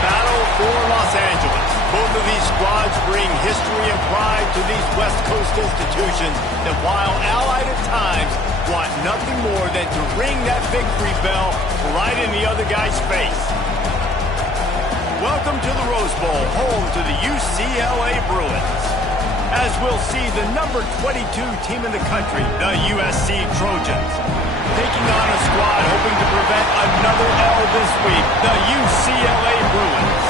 battle for Los Angeles. Both of these squads bring history and pride to these West Coast institutions that, while allied at times, want nothing more than to ring that victory bell right in the other guy's face. Welcome to the Rose Bowl, home to the UCLA Bruins. As we'll see the number 22 team in the country, the USC Trojans, taking on a squad hoping to prevent another L this week, the UCLA Bruins.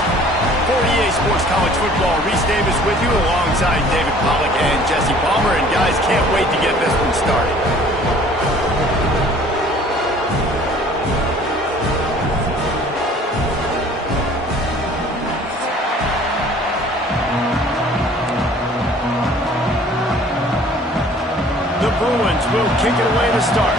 For EA Sports College Football, Reese Davis with you alongside David Pollack and Jesse Palmer. And guys, can't wait to get this one started. The Bruins will kick it away to start.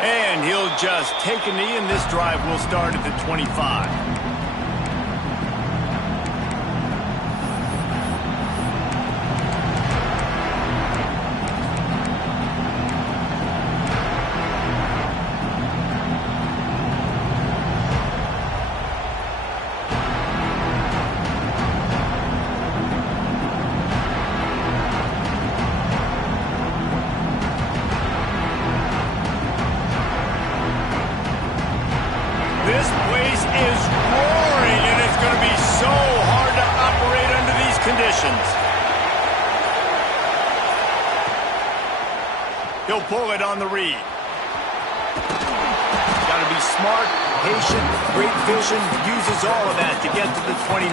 And he'll just take a knee, and this drive will start at the 25. This place is roaring, and it's going to be so hard to operate under these conditions. He'll pull it on the read. Got to be smart, patient, great vision, uses all of that to get to the 29.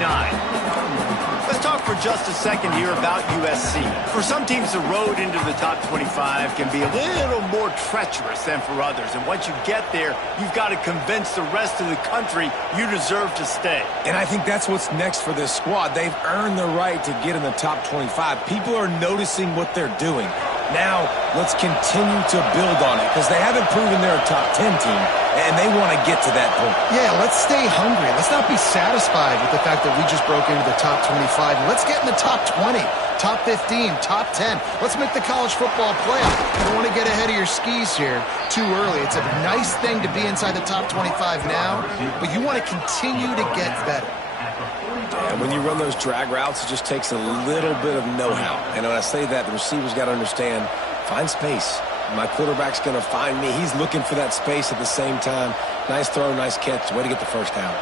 Let's talk for just a second here about USC. For some teams, the road into the top 25 can be a little more treacherous than for others. And once you get there, you've got to convince the rest of the country you deserve to stay. And I think that's what's next for this squad. They've earned the right to get in the top 25. People are noticing what they're doing. Now, let's continue to build on it because they haven't proven they're a top 10 team, and they want to get to that point. Yeah, let's stay hungry. Let's not be satisfied with the fact that we just broke into the top 25. Let's get in the top 20, top 15, top 10. Let's make the college football playoff. You don't want to get ahead of your skis here too early. It's a nice thing to be inside the top 25 now, but you want to continue to get better. And when you run those drag routes, it just takes a little bit of know-how. And when I say that, the receiver's got to understand, find space. My quarterback's going to find me. He's looking for that space at the same time. Nice throw, nice catch. Way to get the first down.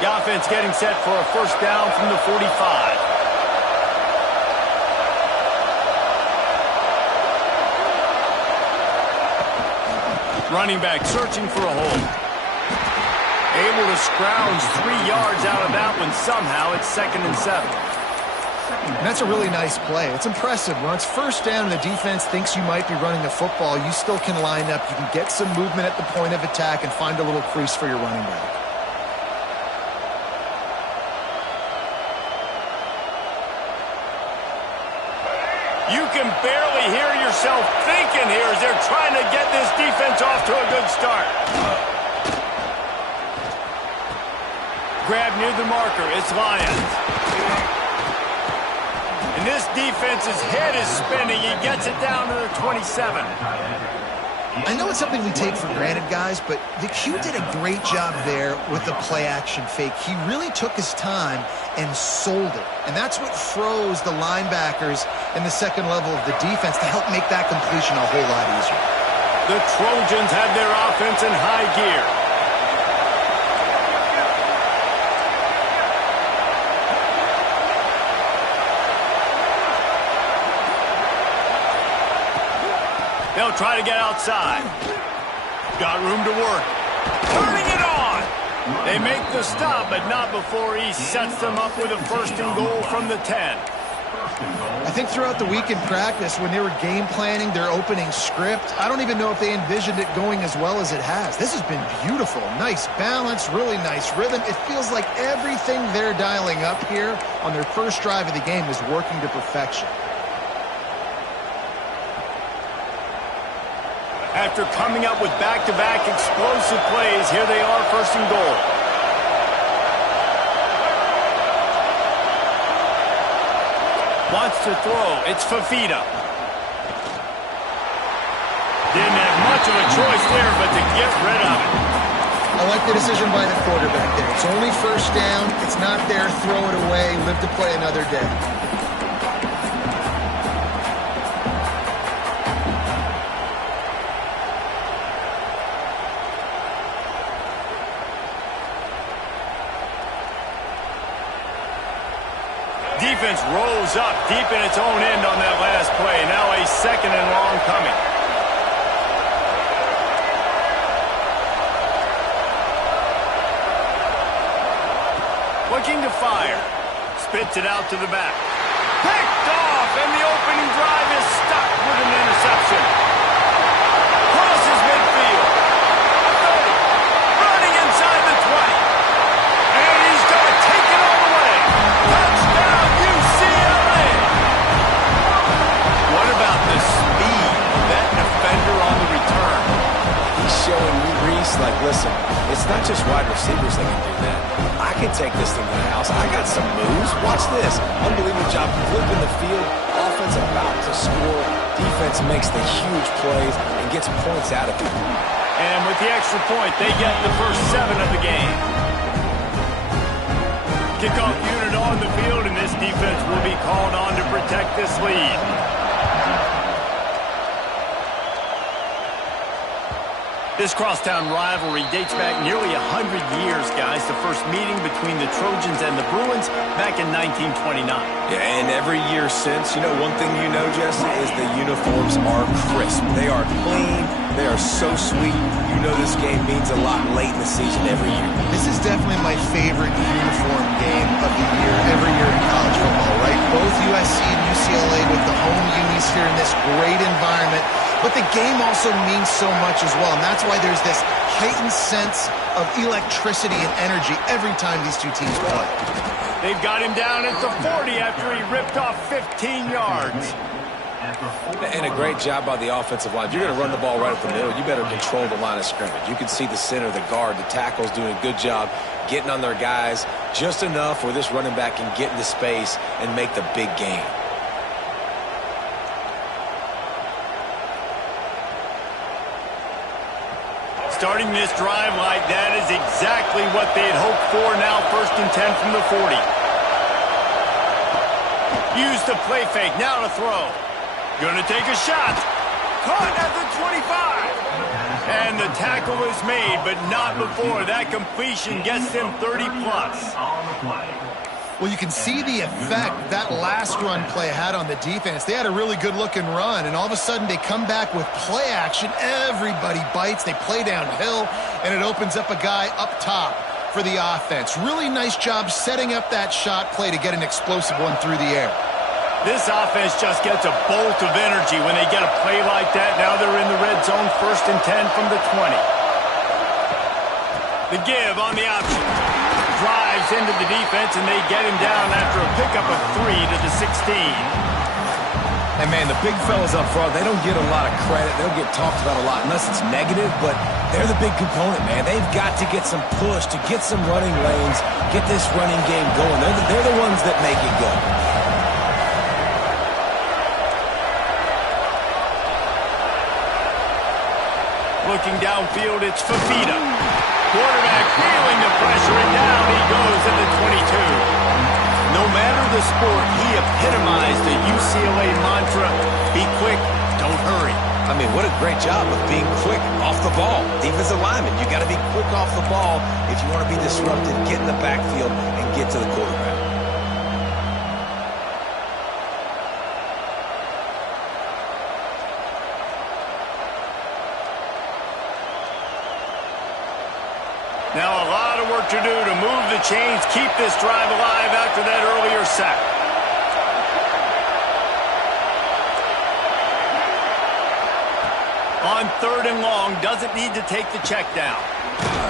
The offense getting set for a first down from the 45. Running back searching for a hole. Able to scrounge 3 yards out of that one. Somehow it's 2nd and 7. And that's a really nice play. It's impressive. When it's first down and the defense thinks you might be running the football, you still can line up. You can get some movement at the point of attack and find a little crease for your running back. You can barely hear yourself thinking here as they're trying to get this defense off to a good start. Grab near the marker. It's Lyons. And this defense's head is spinning. He gets it down to the 27. I know it's something we take for granted, guys, but the Q did a great job there with the play-action fake. He really took his time and sold it. And that's what froze the linebackers in the second level of the defense to help make that completion a whole lot easier. The Trojans have their offense in high gear. They'll try to get outside. Got room to work. Turning it on. They make the stop, but not before he sets them up with a 1st and goal from the 10. I think throughout the week in practice, when they were game planning their opening script, I don't even know if they envisioned it going as well as it has. This has been beautiful. Nice balance, really nice rhythm. It feels like everything they're dialing up here on their first drive of the game is working to perfection. After coming up with back-to-back explosive plays, here they are, 1st and goal. Wants to throw. It's Fifita. Didn't have much of a choice there, but to get rid of it. I like the decision by the quarterback there. It's only first down. It's not there. Throw it away. Live to play another day. Defense rolls up deep in its own end on that last play. Now a 2nd and long coming. Looking to fire. Spits it out to the back. Picked off, and the opening drive is stuck with an interception. Crosses midfield. 30. Running inside the 20. And he's going to take it all the way. Touchdown, UCLA! What about the speed of that defender on the return? He's showing me, Reese, like, listen, it's not just wide receivers that can do that. I can take this thing to the house. I got some moves. Watch this. Unbelievable job flipping the field. Offense about to score. Defense makes the huge plays and gets points out of it. And with the extra point, they get the first 7 of the game. Kickoff unit on the field, and this defense will be called on to protect this lead. This crosstown rivalry dates back nearly 100 years, guys. The first meeting between the Trojans and the Bruins back in 1929. Yeah, and every year since, one thing you know, Jesse, is the uniforms are crisp. They are clean. They are so sweet. You know this game means a lot late in the season every year. This is definitely my favorite uniform game of the year, every year in college football, right? Both USC and UCLA with the home unis here in this great environment. But the game also means so much as well, and that's why there's this heightened sense of electricity and energy every time these two teams play. They've got him down at the 40 after he ripped off 15 yards. And a great job by the offensive line. If you're going to run the ball right up the middle, you better control the line of scrimmage. You can see the center, the guard, the tackles doing a good job getting on their guys just enough where this running back can get into space and make the big game. Starting this drive like that is exactly what they had hoped for. Now 1st and 10 from the 40. Use the play fake. Now to throw. Gonna take a shot. Caught at the 25. And the tackle is made, but not before. That completion gets them 30 plus. Well, you can see the effect that last run play had on the defense. They had a really good-looking run, and all of a sudden they come back with play action. Everybody bites. They play downhill, and it opens up a guy up top for the offense. Really nice job setting up that shot play to get an explosive one through the air. This offense just gets a bolt of energy when they get a play like that. Now they're in the red zone, 1st and 10 from the 20. The give on the option. Drives into the defense, and they get him down after a pickup of 3 to the 16. And, man, the big fellas up front, they don't get a lot of credit. They don't get talked about a lot unless it's negative, but they're the big component, man. They've got to get some push, to get some running lanes, get this running game going. They're the ones that make it go. Looking downfield, it's Fifita. Quarterback feeling the pressure, and down he goes at the 22. No matter the sport, he epitomized the UCLA mantra, be quick, don't hurry. I mean, what a great job of being quick off the ball. Defensive lineman, you got to be quick off the ball if you want to be disruptive, get in the backfield, and get to the quarterback. Now a lot of work to do to move the chains, keep this drive alive after that earlier sack. On 3rd and long, doesn't need to take the check down.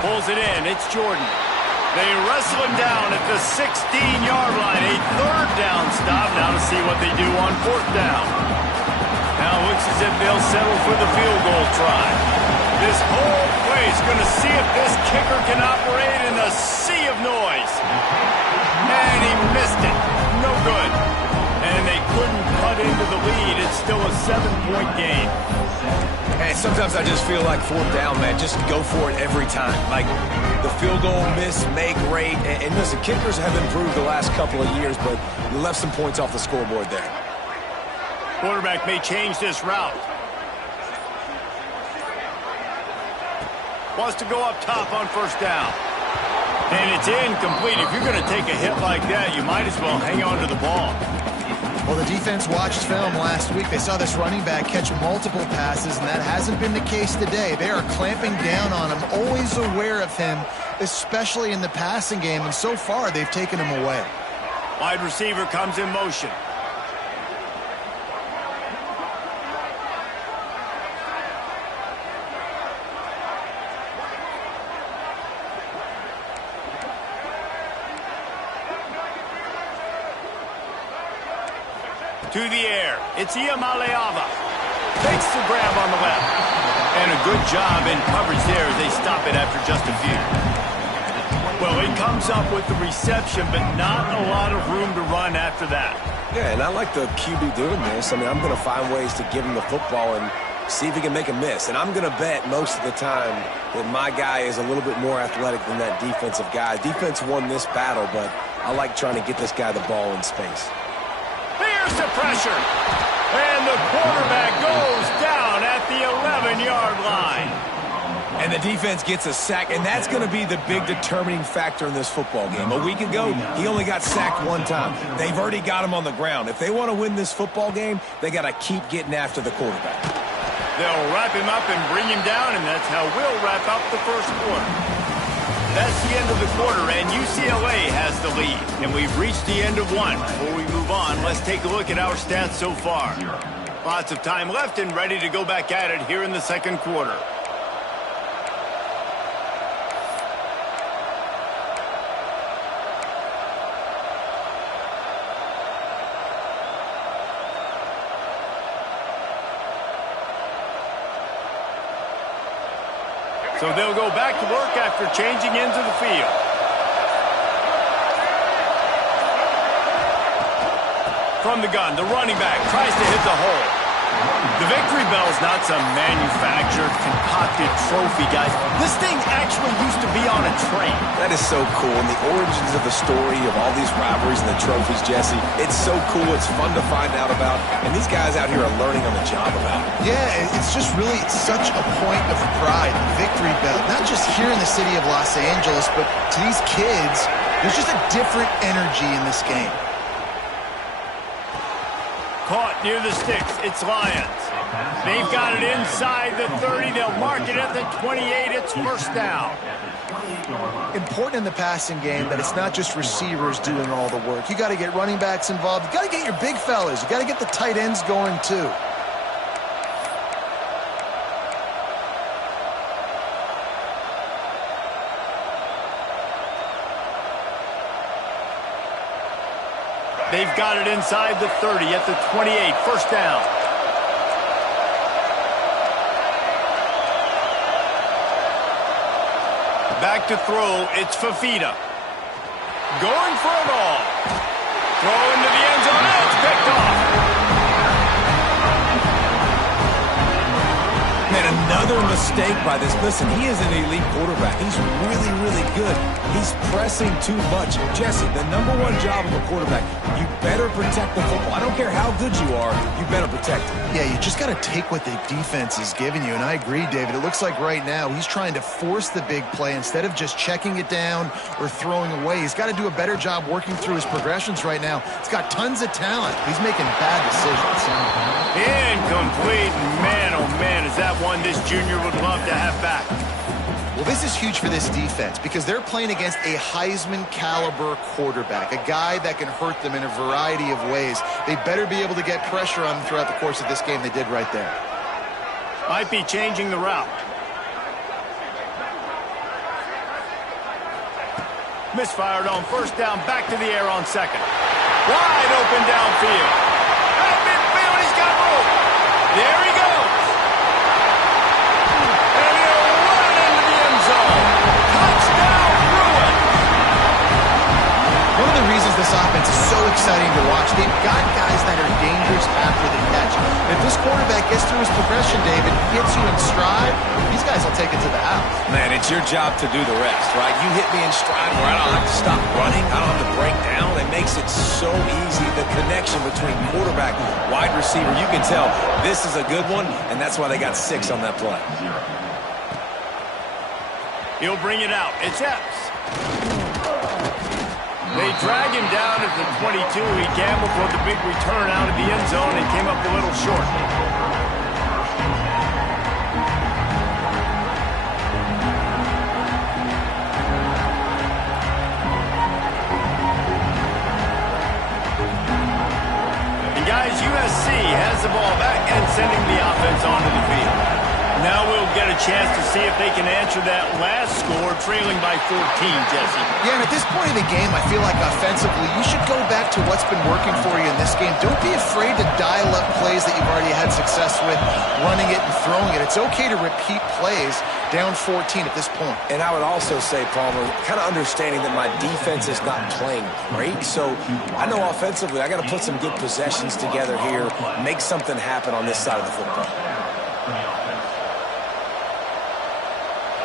Pulls it in, it's Jordan. They wrestle him down at the 16-yard line. A 3rd down stop. Now to see what they do on 4th down. Now it looks as if they'll settle for the field goal try. This whole place going to see if this kicker can operate in a sea of noise. And he missed it. No good. And they 3-point game. And sometimes I just feel like fourth down, man, just go for it every time. Like the field goal miss, make rate. And listen, kickers have improved the last couple of years, but you left some points off the scoreboard there. Quarterback may change this route. Wants to go up top on first down. And it's incomplete. If you're going to take a hit like that, you might as well hang on to the ball. Well, the defense watched film last week. They saw this running back catch multiple passes, and that hasn't been the case today. They are clamping down on him, always aware of him, especially in the passing game, and so far they've taken him away. Wide receiver comes in motion. To the air. It's Iamaleava. Takes the grab on the left. And a good job in coverage there as they stop it after just a few. Well, he comes up with the reception, but not a lot of room to run after that. Yeah, and I like the QB doing this. I mean, I'm going to find ways to give him the football and see if he can make a miss. And I'm going to bet most of the time that my guy is a little bit more athletic than that defensive guy. Defense won this battle, but I like trying to get this guy the ball in space. Here's the pressure. And the quarterback goes down at the 11-yard line. And the defense gets a sack, and that's going to be the big determining factor in this football game. A week ago, he only got sacked one time. They've already got him on the ground. If they want to win this football game, they got to keep getting after the quarterback. They'll wrap him up and bring him down, and that's how we'll wrap up the first quarter. That's the end of the quarter, and UCLA has the lead. And we've reached the end of one. Before we move on, let's take a look at our stats so far. Lots of time left and ready to go back at it here in the second quarter. So they'll go back to work after changing into the field. From the gun, the running back tries to hit the hole. The victory bell is not some manufactured, concocted trophy, guys. This thing actually used to be on a train. That is so cool. And the origins of the story of all these rivalries and the trophies, Jesse, it's so cool. It's fun to find out about. And these guys out here are learning on the job about it. Yeah, it's just really such a point of pride, victory bell. Not just here in the city of Los Angeles, but to these kids, there's just a different energy in this game. Caught near the sticks. It's Lions. They've got it inside the 30. They'll mark it at the 28. It's first down. Important in the passing game that it's not just receivers doing all the work. You got to get running backs involved. You got to get your big fellas. You got to get the tight ends going too. They've got it inside the 30 at the 28. First down. Back to throw. It's Fafita. Going for it all. Throw into the end zone. Now it's picked off. Man, another mistake by this. Listen, he is an elite quarterback. He's really, really good. He's pressing too much. Jesse, the number one job of a quarterback, you better protect the football. I don't care how good you are, you better protect it. Yeah, you just got to take what the defense is giving you, and I agree, David. It looks like right now he's trying to force the big play instead of just checking it down or throwing away. He's got to do a better job working through his progressions right now. He's got tons of talent. He's making bad decisions. Incomplete. Man, oh man, is that one this junior would love to have back. Well, this is huge for this defense because they're playing against a Heisman-caliber quarterback, a guy that can hurt them in a variety of ways. They better be able to get pressure on them throughout the course of this game. They did right there. Might be changing the route. Misfired on first down, back to the air on second. Wide open downfield. At midfield, he's got room. There he goes. And he'll run into the end zone. Touchdown, Bruins. One of the reasons This offense is so exciting to watch. They've got guys that are dangerous after the catch. If this quarterback gets through his progression, David, gets you in stride, these guys will take it to the house. Man, it's your job to do the rest, right? You hit me in stride where I don't have to stop running. I don't have to break down. It makes it so easy. The connection between quarterback, wide receiver, you can tell this is a good one, and that's why they got 6 on that play. He'll bring it out. It's Epps. They drag him down at the 22. He gambled for the big return out of the end zone and came up a little short. And guys, USC has the ball back and sending the offense onto the field. Now we'll get a chance to see if they can answer that last score, trailing by 14, Jesse. Yeah, and at this point in the game, I feel like offensively, you should go back to what's been working for you in this game. Don't be afraid to dial up plays that you've already had success with, running it and throwing it. It's okay to repeat plays down 14 at this point. And I would also say, Palmer, kind of understanding that my defense is not playing great. So I know offensively, I got to put some good possessions together here, make something happen on this side of the football.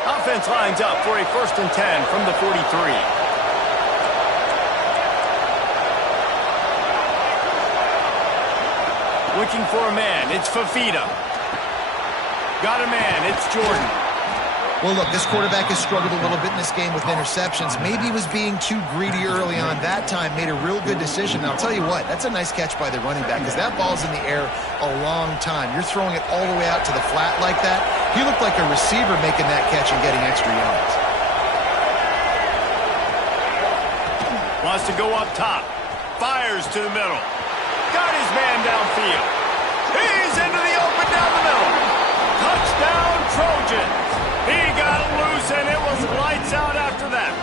Offense lines up for a 1st and 10 from the 43. Looking for a man. It's Fafita. Got a man. It's Jordan. Well, look, this quarterback has struggled a little bit in this game with interceptions. Maybe he was being too greedy early on. That time made a real good decision. And I'll tell you what, that's a nice catch by the running back because that ball's in the air a long time. You're throwing it all the way out to the flat like that. He looked like a receiver making that catch and getting extra yards. Wants to go up top. Fires to the middle. Got his man downfield. He's into the open down the middle. Touchdown, Trojans. He got loose, and it was lights out after that.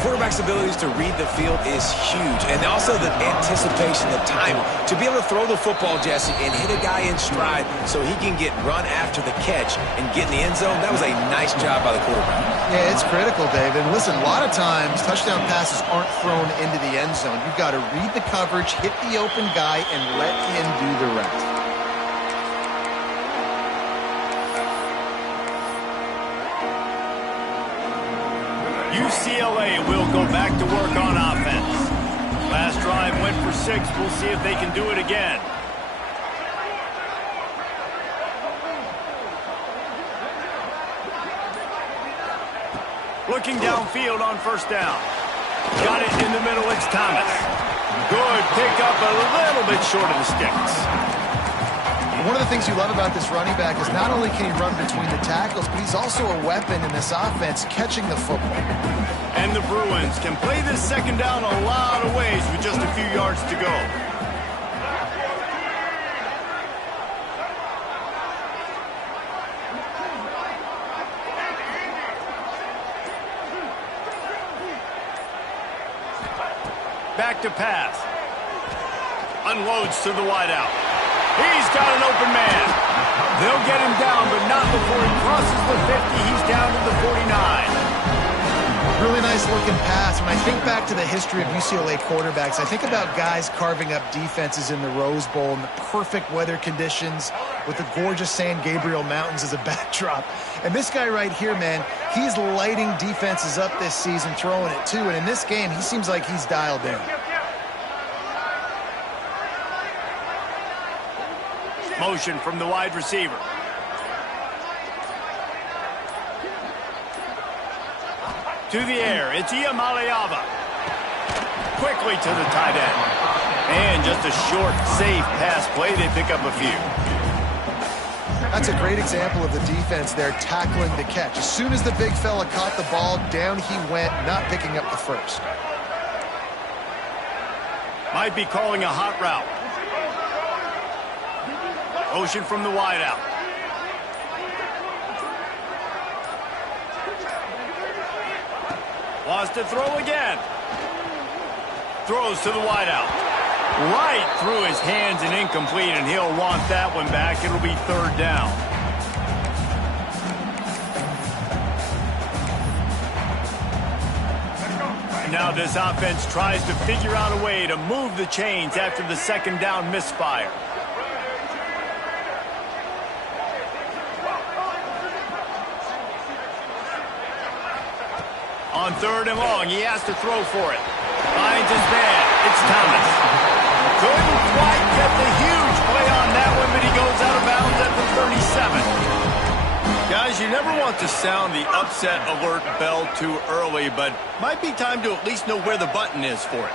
Quarterback's abilities to read the field is huge, and also the anticipation, the time to be able to throw the football, Jesse, and hit a guy in stride so he can get run after the catch and get in the end zone. That was a nice job by the quarterback. Yeah, it's critical, David. Listen, a lot of times touchdown passes aren't thrown into the end zone. You've got to read the coverage, hit the open guy, and let him do the rest. UCLA will go back to work on offense. Last drive went for 6. We'll see if they can do it again. Looking downfield on 1st down. Got it in the middle. It's Thomas. Good pick up, a little bit short of the sticks. One of the things you love about this running back is not only can he run between the tackles, but he's also a weapon in this offense, catching the football. And the Bruins can play this 2nd down a lot of ways with just a few yards to go. Back to pass. Unloads to the wideout. He's got an open man. They'll get him down, but not before he crosses the 50. He's down to the 49. Really nice looking pass. When I think back to the history of UCLA quarterbacks, I think about guys carving up defenses in the Rose Bowl in the perfect weather conditions with the gorgeous San Gabriel Mountains as a backdrop. And this guy right here, man, he's lighting defenses up this season, throwing it too. And in this game, he seems like he's dialed in. Motion from the wide receiver. To the air, it's Iamaleava. Quickly to the tight end. And just a short, safe pass play. They pick up a few. That's a great example of the defense there tackling the catch. As soon as the big fella caught the ball, down he went, not picking up the first. Might be calling a hot route. Motion from the wideout. Wants to throw again. Throws to the wideout. Right through his hands and incomplete, and he'll want that one back. It'll be 3rd down. now this offense tries to figure out a way to move the chains after the second down misfire. On third and long, he has to throw for it. Finds his man. It's Thomas. Couldn't quite get the huge play on that one, but he goes out of bounds at the 37. Guys, you never want to sound the upset alert bell too early, but might be time to at least know where the button is for it.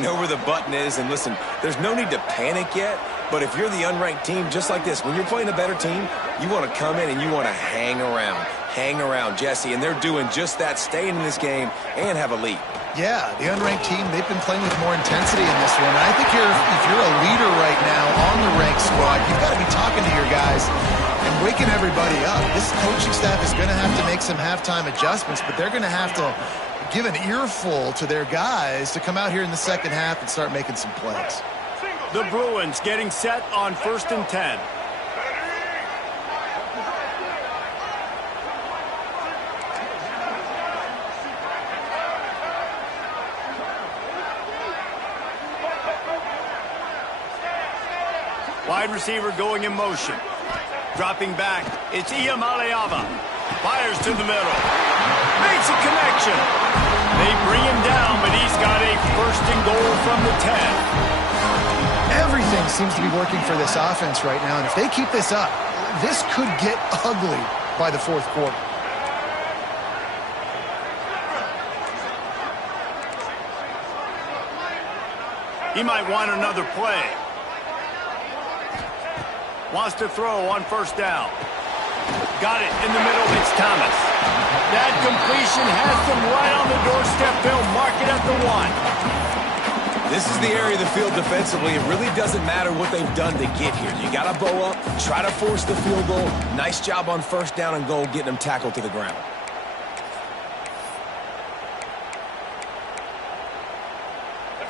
Know where the button is, and listen, there's no need to panic yet, but if you're the unranked team, just like this, when you're playing a better team, you want to come in and you want to hang around, Jesse, and they're doing just that, staying in this game and have a lead. Yeah, the unranked team, they've been playing with more intensity in this one. And I think if you're a leader right now on the ranked squad, you've got to be talking to your guys and waking everybody up. This coaching staff is going to have to make some halftime adjustments, but they're going to have to give an earful to their guys to come out here in the second half and start making some plays. The Bruins getting set on 1st and 10. Wide receiver going in motion. Dropping back, it's Iamaleava. Fires to the middle. Makes a connection. They bring him down, but he's got a 1st and goal from the 10. Everything seems to be working for this offense right now, and if they keep this up, this could get ugly by the 4th quarter. He might want another play. Wants to throw on 1st down. Got it in the middle. It's Thomas. That completion has them right on the doorstep. They'll mark it at the 1. This is the area of the field defensively. It really doesn't matter what they've done to get here. You got to bow up, try to force the field goal. Nice job on 1st down and goal, getting them tackled to the ground.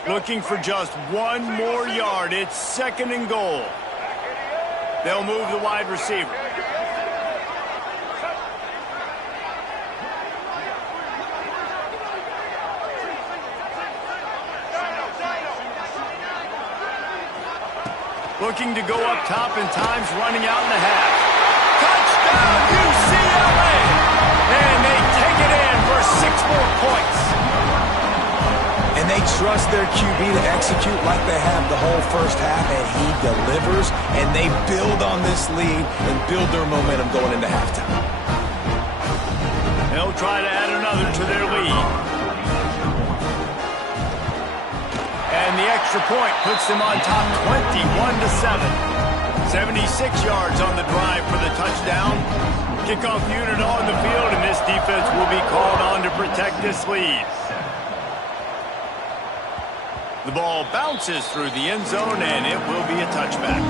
Looking for just one more yard. It's 2nd and goal. They'll move the wide receiver. Looking to go up top, and time's running out in the half. Touchdown, UCLA! And they take it in for 6 more points. And they trust their QB to execute like they have the whole 1st half, and he delivers, and they build on this lead and build their momentum going into halftime. They'll try to add another to their lead. And the extra point puts them on top 21-7. 76 yards on the drive for the touchdown. Kickoff unit on the field, and this defense will be called on to protect this lead. The ball bounces through the end zone, and it will be a touchback.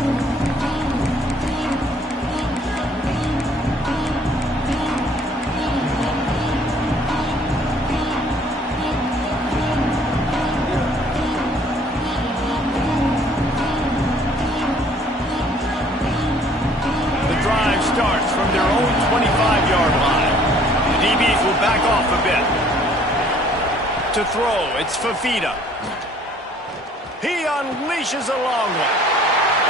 The drive starts from their own 25-yard line. The DBs will back off a bit. To throw, it's Fafita. He unleashes a long one.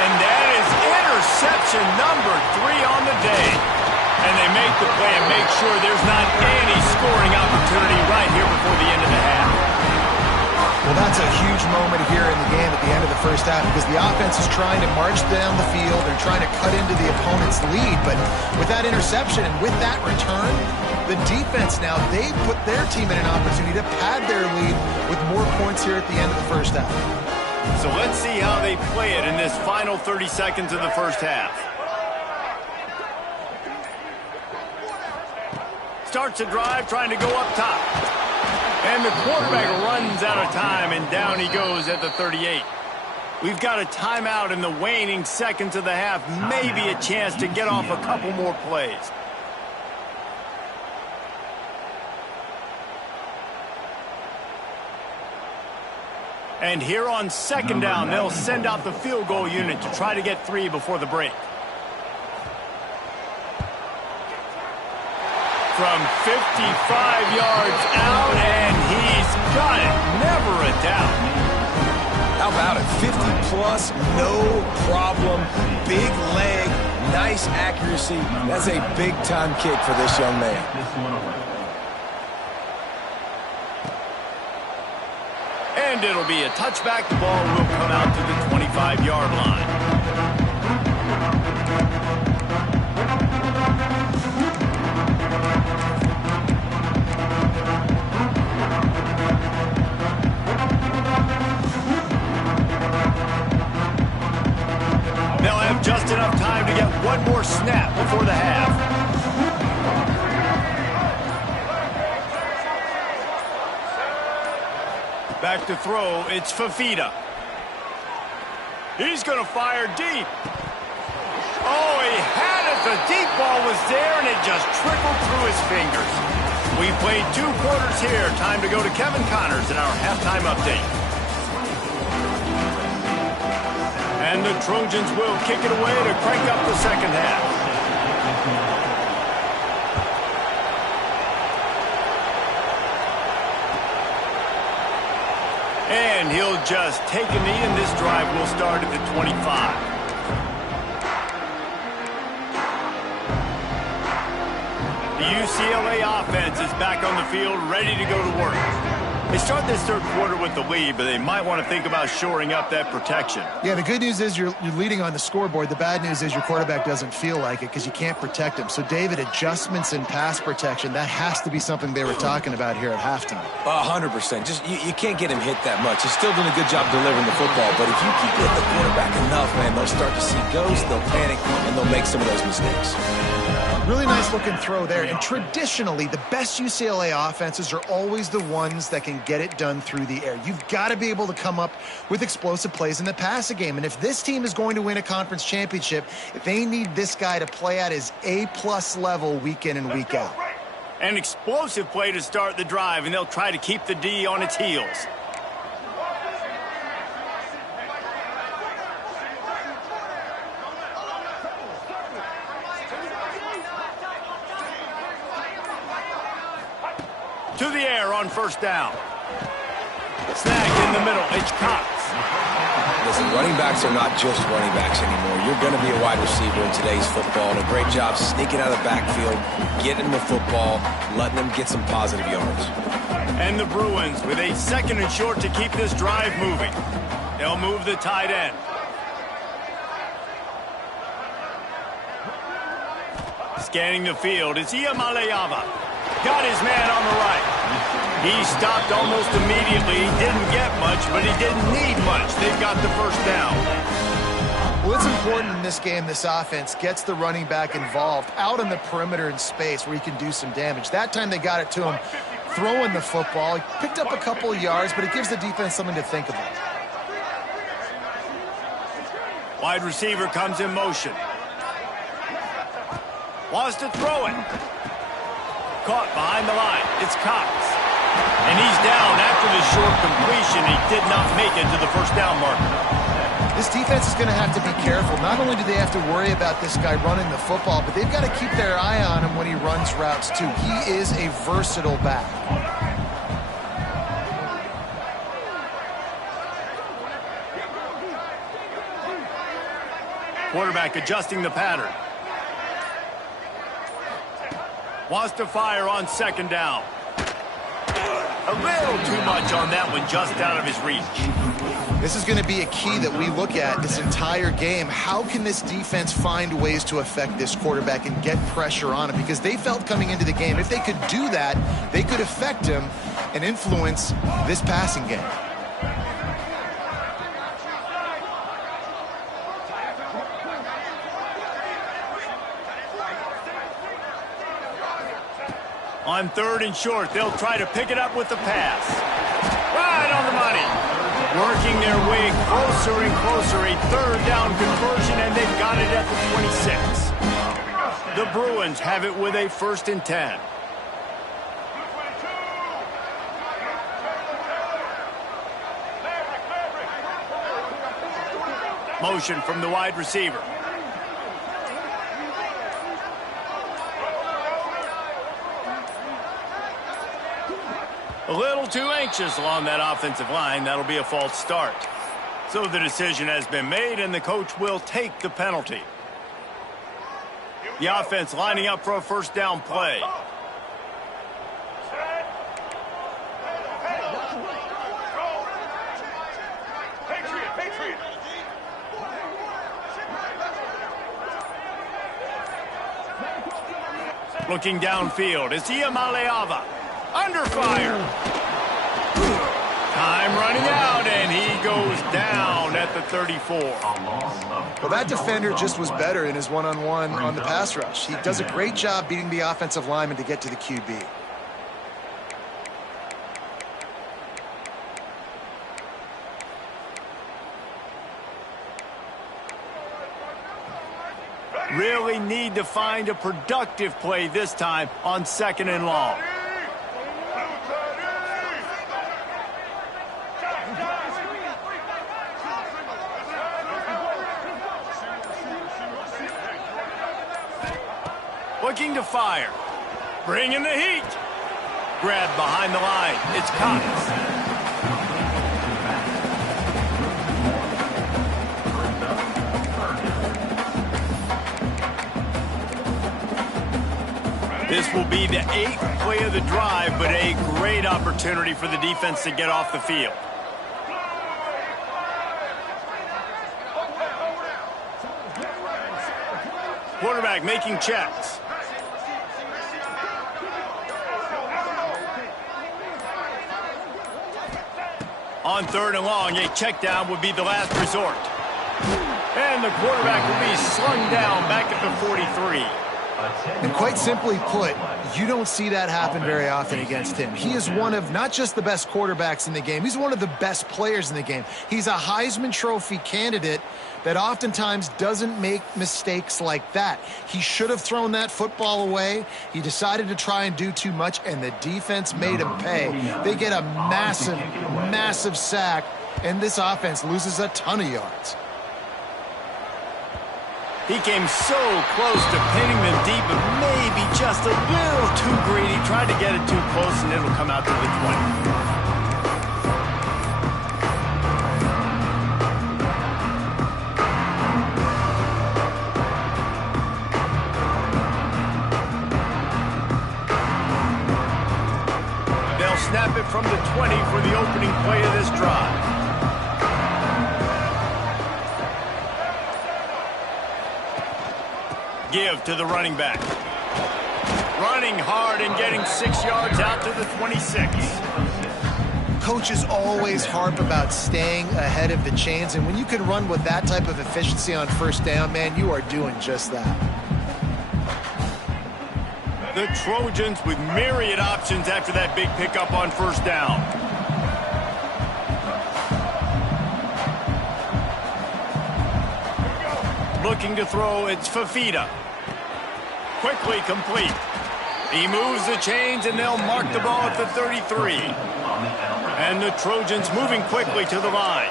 And that is interception number 3 on the day. And they make the play and make sure there's not any scoring opportunity right here before the end of the half. Well, that's a huge moment here in the game at the end of the 1st half, because the offense is trying to march down the field. They're trying to cut into the opponent's lead. But with that interception and with that return, the defense now, they put their team in an opportunity to pad their lead with more points here at the end of the 1st half. So let's see how they play it in this final 30 seconds of the 1st half. Starts a drive trying to go up top. And the quarterback runs out of time, and down he goes at the 38. We've got a timeout in the waning seconds of the half. Maybe a chance to get off a couple more plays. And here on 2nd down, they'll send out the field goal unit to try to get 3 before the break. from 55 yards out, and he's got it. Never a doubt. How about it? 50-plus, no problem. Big leg, nice accuracy. That's a big-time kick for this young man. And it'll be a touchback. The ball will come out to the 25-yard line. They'll have just enough time to get one more snap before the half. Back to throw, it's Fafita. He's going to fire deep. Oh, he had it. The deep ball was there, and it just trickled through his fingers. We played 2 quarters here. Time to go to Kevin Connors in our halftime update. And the Trojans will kick it away to crank up the second half. And he'll just take a knee, and this drive will start at the 25. The UCLA offense is back on the field, ready to go to work. They start this third quarter with the lead, but they might want to think about shoring up that protection. Yeah, the good news is you're leading on the scoreboard. The bad news is your quarterback doesn't feel like it because you can't protect him. So, David, adjustments in pass protection, that has to be something they were talking about here at halftime. 100%. Just you can't get him hit that much. He's still doing a good job delivering the football, but if you keep hitting the quarterback enough, man, they'll start to see ghosts, they'll panic, and they'll make some of those mistakes. Really nice looking throw there. And traditionally, the best UCLA offenses are always the ones that can get it done through the air. You've got to be able to come up with explosive plays in the passing game. And if this team is going to win a conference championship, they need this guy to play at his A-plus level week in and week out. An explosive play to start the drive, and they'll try to keep the D on its heels. To the air on first down. Snagged in the middle. It's Cox. Listen, running backs are not just running backs anymore. You're going to be a wide receiver in today's football, and a great job sneaking out of the backfield, getting the football, letting them get some positive yards. And the Bruins with a 2nd and short to keep this drive moving. They'll move the tight end. Scanning the field, it's Iamaleava. Got his man on the right. He stopped almost immediately. He didn't get much, but he didn't need much. They've got the first down. Well, it's important in this game this offense gets the running back involved out on the perimeter in space where he can do some damage. That time they got it to him throwing the football. He picked up a couple of yards, but it gives the defense something to think about. Wide receiver comes in motion. Wants to throw it. Caught behind the line. It's Cox. And he's down after the short completion. He did not make it to the first down marker. This defense is going to have to be careful. Not only do they have to worry about this guy running the football, but they've got to keep their eye on him when he runs routes too. He is a versatile back. Quarterback adjusting the pattern. Wants to fire on 2nd down. A little too much on that one, just out of his reach. This is going to be a key that we look at this entire game. How can this defense find ways to affect this quarterback and get pressure on him? Because they felt coming into the game, if they could do that, they could affect him and influence this passing game. On 3rd and short, they'll try to pick it up with the pass. Right on the money. Working their way closer and closer. A 3rd down conversion, and they've got it at the 26. The Bruins have it with a 1st and 10. Motion from the wide receiver. A little too anxious along that offensive line. That'll be a false start. So the decision has been made, and the coach will take the penalty. The offense lining up for a first down play. Looking downfield, it's Iamaleava. Under fire. Time running out, and he goes down at the 34. Well, that defender just was better in his one-on-one on the pass rush. He does a great job beating the offensive lineman to get to the QB. Really need to find a productive play this time on 2nd and long. Looking to fire. Bringing the heat. Grabbed behind the line. It's Cox. This will be the 8th play of the drive, but a great opportunity for the defense to get off the field. Quarterback making checks. On 3rd and long, a check down would be the last resort. And the quarterback will be slung down back at the 43. And quite simply put, you don't see that happen very often against him. He is one of not just the best quarterbacks in the game, he's one of the best players in the game. He's a Heisman Trophy candidate that oftentimes doesn't make mistakes like that. He should have thrown that football away. He decided to try and do too much, and the defense made him pay. They get a massive, massive sack, and this offense loses a ton of yards. He came so close to pinning them deep, but maybe just a little too greedy. Tried to get it too close, and it'll come out to the 20. They'll snap it from the 20 for the opening play of this drive. Give to the running back. Running hard and getting 6 yards out to the 26. Coaches always harp about staying ahead of the chains, and when you can run with that type of efficiency on first down, man, you are doing just that. The Trojans with myriad options after that big pickup on first down. Looking to throw, it's Fafita. Quickly complete. He moves the chains, and they'll mark the ball at the 33. And the Trojans moving quickly to the line.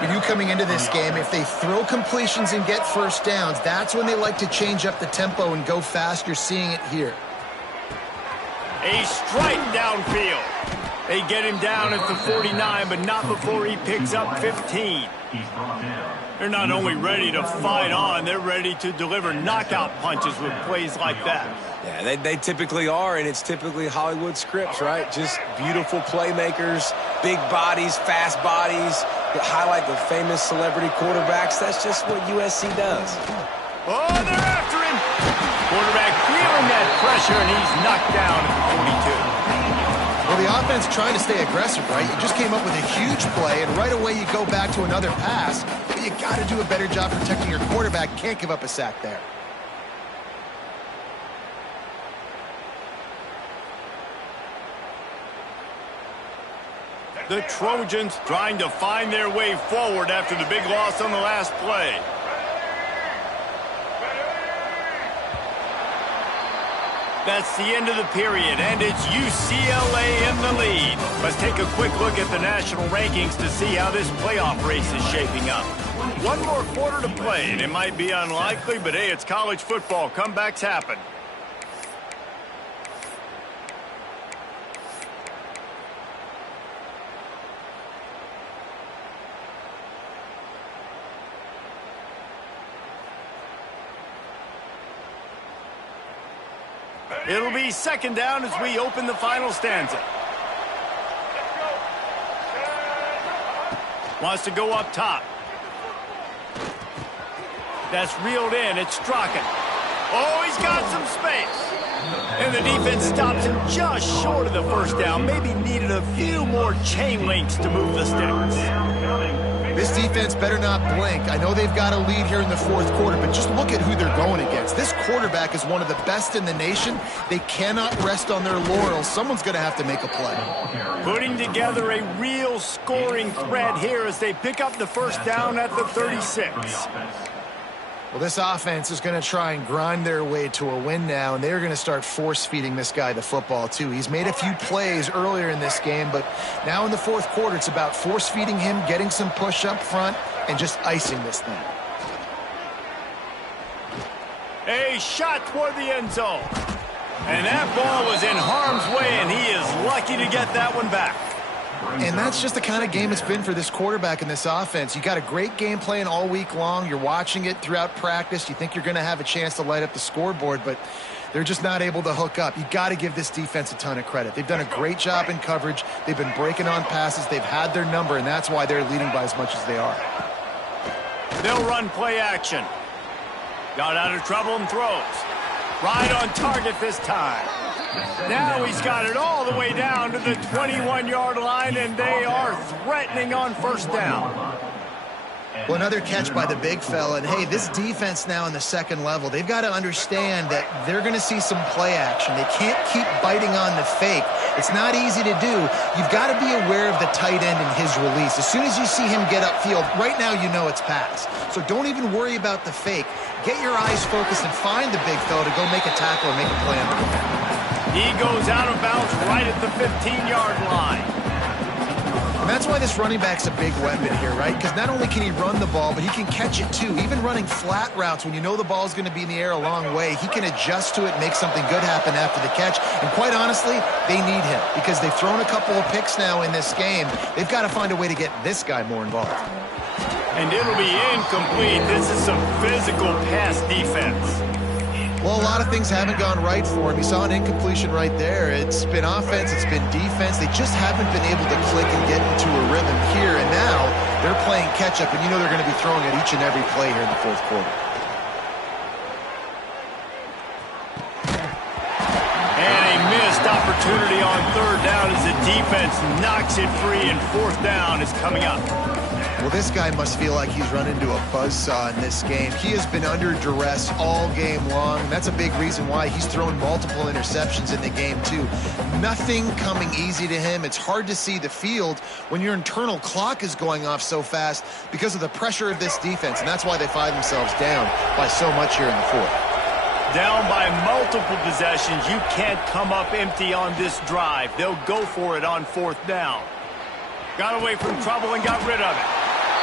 When you coming into this game, if they throw completions and get first downs, that's when they like to change up the tempo and go fast. You're seeing it here. A strike downfield. They get him down at the 49, but not before he picks up 15. They're not only ready to fight on, they're ready to deliver knockout punches with plays like that. Yeah, they typically are, and it's typically Hollywood scripts, right? Just beautiful playmakers, big bodies, fast bodies that highlight the famous celebrity quarterbacks. That's just what USC does. Oh, they're after him. Quarterback feeling that pressure, and he's knocked down at the 42. Well, the offense trying to stay aggressive, right? You just came up with a huge play, and right away you go back to another pass. But you got to do a better job protecting your quarterback. Can't give up a sack there. The Trojans trying to find their way forward after the big loss on the last play. That's the end of the period, and it's UCLA in the lead. Let's take a quick look at the national rankings to see how this playoff race is shaping up. One more quarter to play, and it might be unlikely, but hey, it's college football. Comebacks happen. It'll be second down as we open the final stanza. Wants to go up top. That's reeled in. It's Strachan. Oh, he's got some space. And the defense stops him just short of the first down. Maybe needed a few more chain links to move the sticks. This defense better not blink. I know they've got a lead here in the fourth quarter, but just look at who they're going against. This quarterback is one of the best in the nation. They cannot rest on their laurels. Someone's going to have to make a play. Putting together a real scoring threat here as they pick up the first down at the 36. Well, this offense is going to try and grind their way to a win now, and they're going to start force-feeding this guy the football, too. He's made a few plays earlier in this game, but now in the fourth quarter, it's about force-feeding him, getting some push up front, and just icing this thing. A shot toward the end zone. And that ball was in harm's way, and he is lucky to get that one back. And that's just the kind of game it's been for this quarterback in this offense. You got a great game plan all week long. You're watching it throughout practice. You think you're going to have a chance to light up the scoreboard, but they're just not able to hook up. You got to give this defense a ton of credit. They've done a great job in coverage. They've been breaking on passes. They've had their number, and that's why they're leading by as much as they are. They'll run play action. Got out of trouble and throws. Right on target this time. Now he's got it all the way down to the 21-yard line, and they are threatening on first down. Well, another catch by the big fella. And, hey, this defense now in the second level, they've got to understand that they're going to see some play action. They can't keep biting on the fake. It's not easy to do. You've got to be aware of the tight end and his release. As soon as you see him get upfield, right now you know it's pass. So don't even worry about the fake. Get your eyes focused and find the big fella to go make a tackle or make a play on the ball. He goes out of bounds right at the 15-yard line. And that's why this running back's a big weapon here, right? Because not only can he run the ball, but he can catch it too. Even running flat routes when you know the ball's going to be in the air a long way, he can adjust to it, make something good happen after the catch. And quite honestly, they need him because they've thrown a couple of picks now in this game. They've got to find a way to get this guy more involved. And it'll be incomplete. This is some physical pass defense. Well, a lot of things haven't gone right for him. You saw an incompletion right there. It's been offense, it's been defense. They just haven't been able to click and get into a rhythm here. And now they're playing catch-up, and you know they're going to be throwing at each and every play here in the fourth quarter. And a missed opportunity on third down as the defense knocks it free, and fourth down is coming up. Well, this guy must feel like he's run into a buzzsaw in this game. He has been under duress all game long, and that's a big reason why he's thrown multiple interceptions in the game, too. Nothing coming easy to him. It's hard to see the field when your internal clock is going off so fast because of the pressure of this defense, and that's why they find themselves down by so much here in the fourth. Down by multiple possessions. You can't come up empty on this drive. They'll go for it on fourth down. Got away from trouble and got rid of it.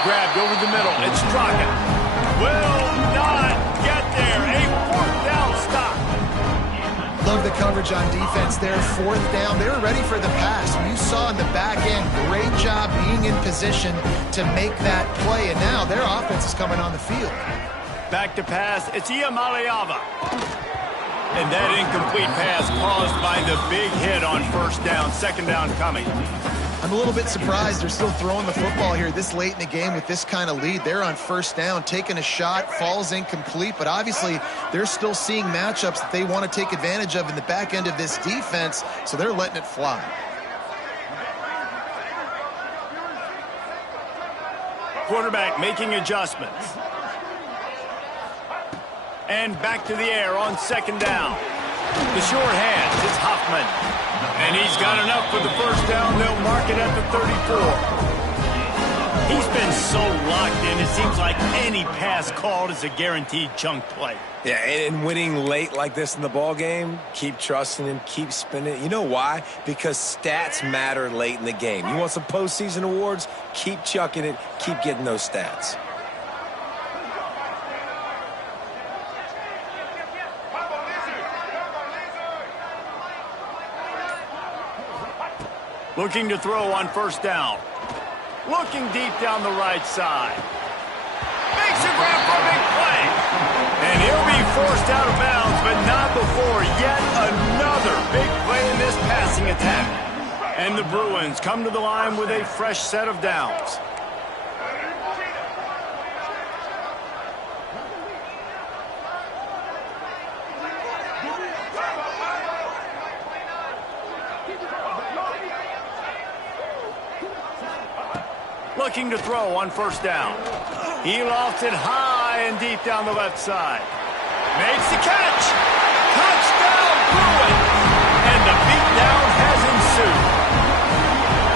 Grabbed over the middle. It's Strachan. Will not get there. A fourth down stop. Love the coverage on defense there. Fourth down. They were ready for the pass. You saw in the back end, great job being in position to make that play. And now their offense is coming on the field. Back to pass. It's Iamaleava. And that incomplete pass caused by the big hit on first down. Second down coming. I'm a little bit surprised they're still throwing the football here this late in the game with this kind of lead. They're on first down, taking a shot, falls incomplete, but obviously they're still seeing matchups that they want to take advantage of in the back end of this defense, so they're letting it fly. Quarterback making adjustments. And back to the air on second down. The short hands, it's Hoffman. And he's got enough for the first down. They'll mark it at the 34. He's been so locked in, it seems like any pass called is a guaranteed chunk play. Yeah, and winning late like this in the ball game, keep trusting him, keep spinning. You know why? Because stats matter late in the game. You want some postseason awards? Keep chucking it, keep getting those stats. Looking to throw on first down. Looking deep down the right side. Makes a grab for a big play. And he'll be forced out of bounds, but not before yet another big play in this passing attack. And the Bruins come to the line with a fresh set of downs. Looking to throw on first down. He lofts it high and deep down the left side. Makes the catch. Touchdown, Bruins. And the beatdown has ensued.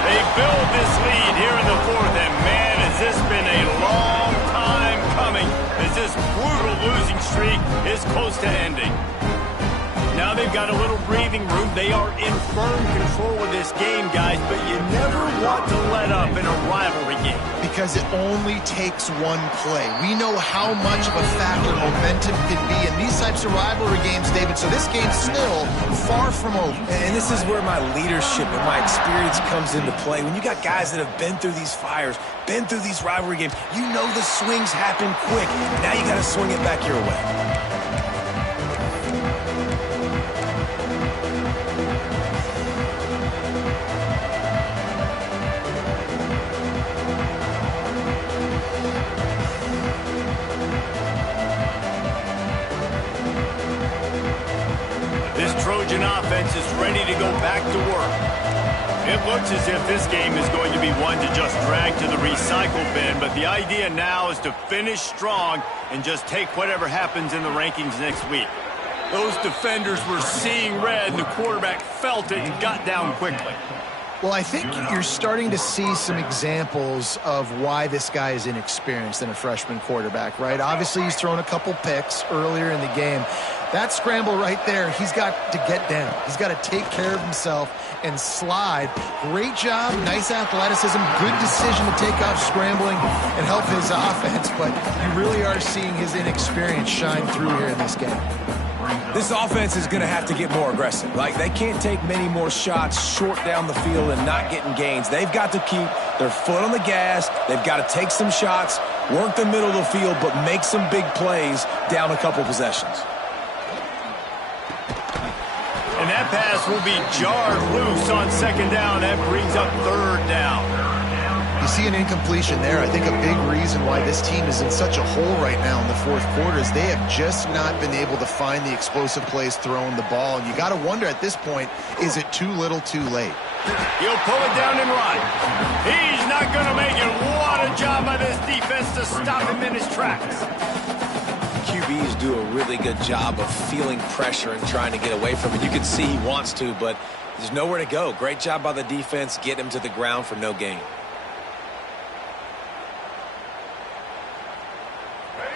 They build this lead here in the fourth, and man, has this been a long time coming as this brutal losing streak is close to ending. Now they've got a little breathing room. They are in firm control of this game, guys, but you never want to let up in a rivalry game. Because it only takes one play. We know how much of a factor momentum can be in these types of rivalry games, David, so this game's still far from over. And this is where my leadership and my experience comes into play. When you got guys that have been through these fires, been through these rivalry games, you know the swings happen quick. Now you got to swing it back your way. Trojan offense is ready to go back to work. It looks as if this game is going to be one to just drag to the recycle bin, but the idea now is to finish strong and just take whatever happens in the rankings next week. Those defenders were seeing red, and the quarterback felt it and got down quickly. Well, I think you're starting to see some examples of why this guy is inexperienced in a freshman quarterback, right? Obviously, he's thrown a couple picks earlier in the game. That scramble right there, he's got to get down. He's got to take care of himself and slide. Great job, nice athleticism, good decision to take off scrambling and help his offense, but you really are seeing his inexperience shine through here in this game. This offense is going to have to get more aggressive. Like, they can't take many more shots short down the field and not getting gains. They've got to keep their foot on the gas. They've got to take some shots, work the middle of the field, but make some big plays down a couple possessions. And that pass will be jarred loose on second down. That brings up third down. You see an incompletion there. I think a big reason why this team is in such a hole right now in the fourth quarter is they have just not been able to find the explosive plays throwing the ball. And you got to wonder at this point, is it too little too late? He'll pull it down and run. He's not going to make it. What a job by this defense to stop him in his tracks. QBs do a really good job of feeling pressure and trying to get away from it. You can see he wants to, but there's nowhere to go. Great job by the defense, getting him to the ground for no gain.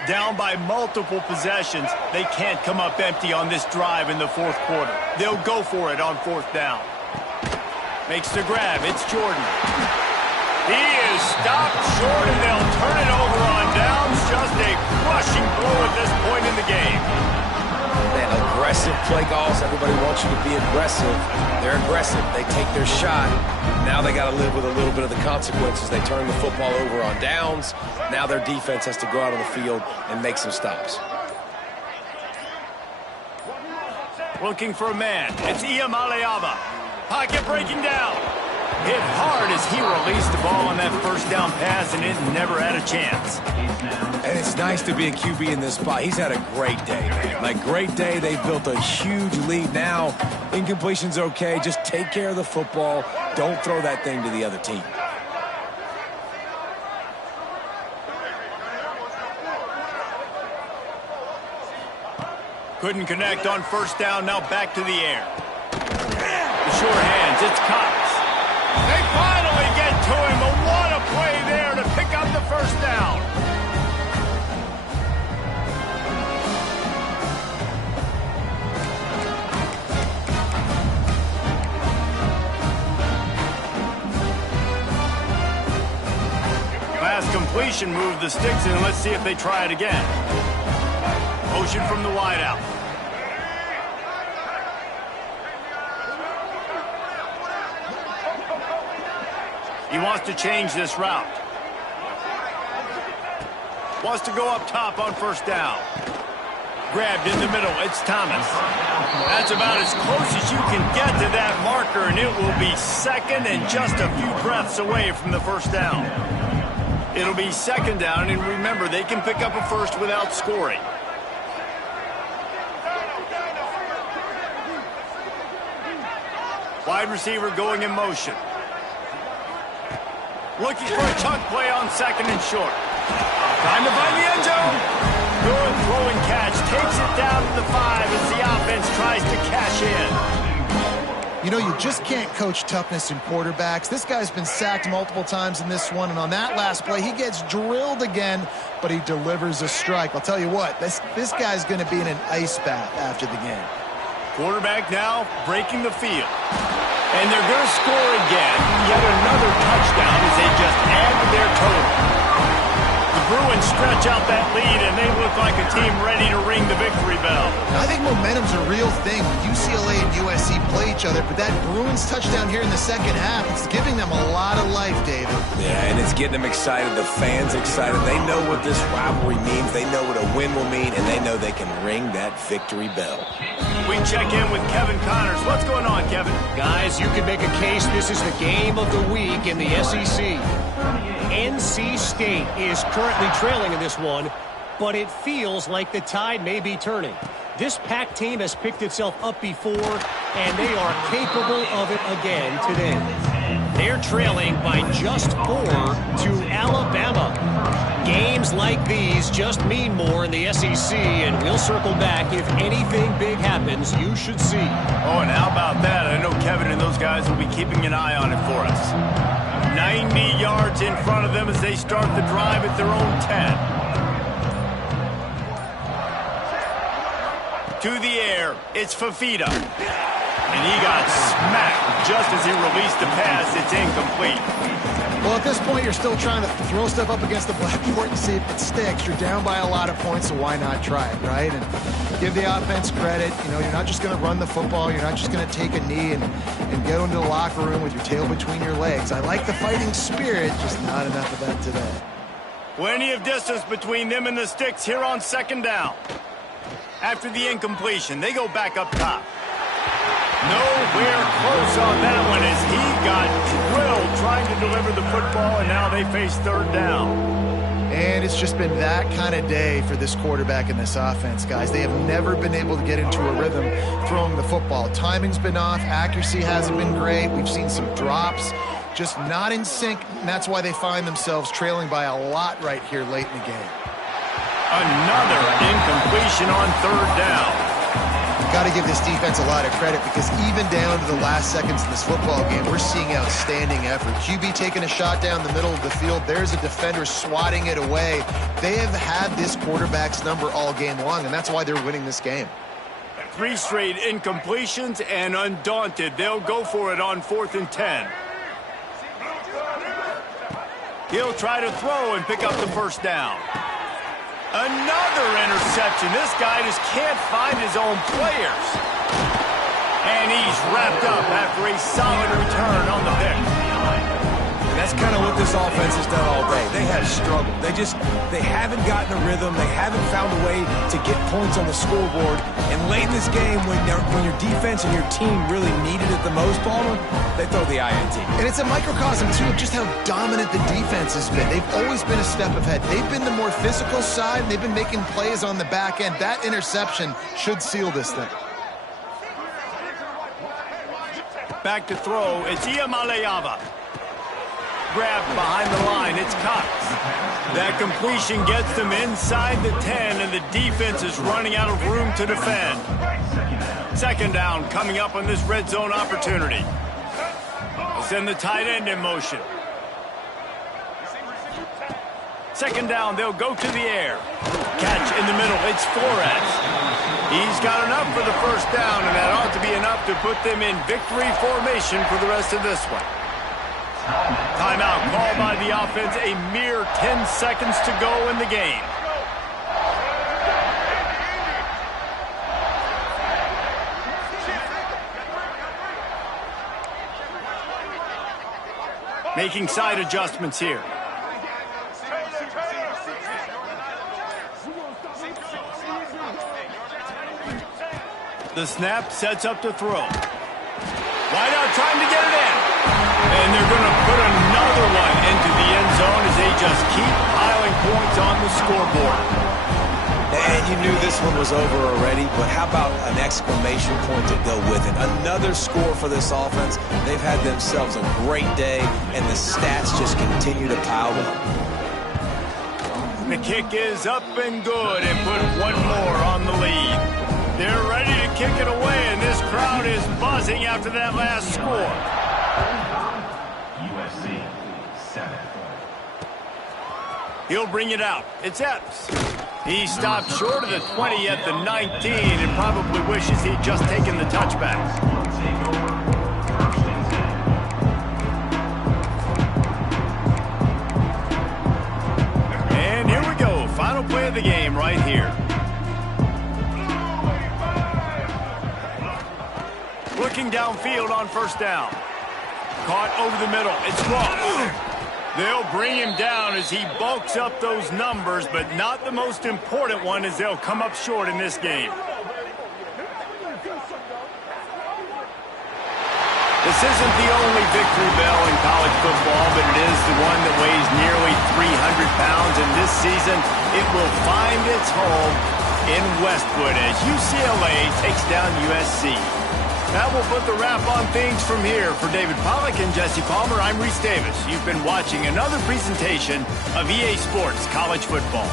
Down by multiple possessions, they can't come up empty on this drive in the fourth quarter. They'll go for it on fourth down. Makes the grab. It's Jordan. He is stopped short, and they'll turn it over on downs. Just a crushing blow at this point in the game. Man, aggressive play calls. Everybody wants you to be aggressive. They're aggressive. They take their shot. Now they got to live with a little bit of the consequences. They turn the football over on downs. Now their defense has to go out on the field and make some stops. Looking for a man. It's Iam Aleava. Pocket breaking down. Hit hard as he released the ball on that first down pass, and it never had a chance. And it's nice to be a QB in this spot. He's had a great day, man. Like, great day. They've built a huge lead. Now, incompletion's okay. Just take care of the football. Don't throw that thing to the other team. Couldn't connect on first down. Now back to the air. The short hands. It's Cox. They finally get to him, but what a play there to pick up the first down. Pass completion, move the sticks in, and let's see if they try it again. Motion from the wideout. He wants to change this route. Wants to go up top on first down. Grabbed in the middle. It's Thomas. That's about as close as you can get to that marker, and it will be second and just a few breaths away from the first down. It'll be second down, and remember, they can pick up a first without scoring. Wide receiver going in motion. Looking for a chunk play on second and short. Time to find the end zone. Good throw and catch. Takes it down to the 5 as the offense tries to cash in. You know, you just can't coach toughness in quarterbacks. This guy's been sacked multiple times in this one, and on that last play, he gets drilled again, but he delivers a strike. I'll tell you what, this guy's going to be in an ice bath after the game. Quarterback now breaking the field. And they're going to score again. Yet another touchdown as they just add to their total. The Bruins stretch out that lead, and they look like a team ready to ring the victory bell. I think momentum's a real thing when UCLA and USC play each other, but that Bruins touchdown here in the second half, it's giving them a lot of life, David. Yeah, and it's getting them excited, the fans excited. They know what this rivalry means. They know what a win will mean, and they know they can ring that victory bell. We check in with Kevin Connors. What's going on, Kevin? Guys, you can make a case this is the game of the week in the SEC. NC State is currently trailing in this one, but it feels like the tide may be turning. This Pac team has picked itself up before, and they are capable of it again today. They're trailing by just 4 to Alabama. Games like these just mean more in the SEC, and we'll circle back if anything big happens you should see. Oh, and how about that? I know Kevin and those guys will be keeping an eye on it for us. 90 yards in front of them as they start the drive at their own 10. To the air, it's Fafita. And he got smacked just as he released the pass. It's incomplete. Well, at this point, you're still trying to throw stuff up against the blackboard and see if it sticks. You're down by a lot of points, so why not try it, right? And give the offense credit. You know, you're not just going to run the football. You're not just going to take a knee and go into the locker room with your tail between your legs. I like the fighting spirit, just not enough of that today. Plenty of distance between them and the sticks here on second down. After the incompletion, they go back up top. Nowhere close on that one as he got drilled trying to deliver the football, and now they face third down. And it's just been that kind of day for this quarterback and this offense, guys. They have never been able to get into a rhythm throwing the football. Timing's been off. Accuracy hasn't been great. We've seen some drops, just not in sync, and that's why they find themselves trailing by a lot right here late in the game. Another incompletion on third down. Got to give this defense a lot of credit because even down to the last seconds in this football game, we're seeing outstanding effort. QB taking a shot down the middle of the field. There's a defender swatting it away. They have had this quarterback's number all game long, and that's why they're winning this game. 3 straight incompletions, and undaunted, they'll go for it on 4th and 10. He'll try to throw and pick up the first down. Another interception. This guy just can't find his own players. And he's wrapped up after a solid return on the pick. And that's kind of what this offense has done all day. They have struggled. They haven't gotten a rhythm. They haven't found a way to get points on the scoreboard. And late in this game, when your defense and your team really needed it the most, Palmer, they throw the INT. And it's a microcosm, too, of just how dominant the defense has been. They've always been a step ahead. They've been the more physical side, and they've been making plays on the back end. That interception should seal this thing. Back to throw. It's Iamaleava. Grabbed behind the line. It's Cox. That completion gets them inside the 10, and the defense is running out of room to defend. Second down coming up on this red zone opportunity. Send the tight end in motion. Second down, they'll go to the air. Catch in the middle. It's Flores. He's got enough for the first down, and that ought to be enough to put them in victory formation for the rest of this one. Timeout called by the offense. A mere 10 seconds to go in the game. Making side adjustments here. The snap sets up to throw. Wide out trying to get it in. And they're going to put another one into the end zone as they just keep piling points on the scoreboard. And you knew this one was over already, but how about an exclamation point to go with it? Another score for this offense. They've had themselves a great day, and the stats just continue to pile up. The kick is up and good and put one more on the lead. They're ready to kick it away, and this crowd is buzzing after that last score. USC 7. He'll bring it out. It's Epps. He stopped short of the 20 at the 19 and probably wishes he'd just taken the touchback. And here we go. Final play of the game right here. Looking downfield on first down. Caught over the middle. It's Ross. They'll bring him down as he bulks up those numbers, but not the most important one as they'll come up short in this game. This isn't the only victory bell in college football, but it is the one that weighs nearly 300 pounds, and this season it will find its home in Westwood as UCLA takes down USC. That will put the wrap on things from here. For David Pollack and Jesse Palmer, I'm Reese Davis. You've been watching another presentation of EA Sports College Football.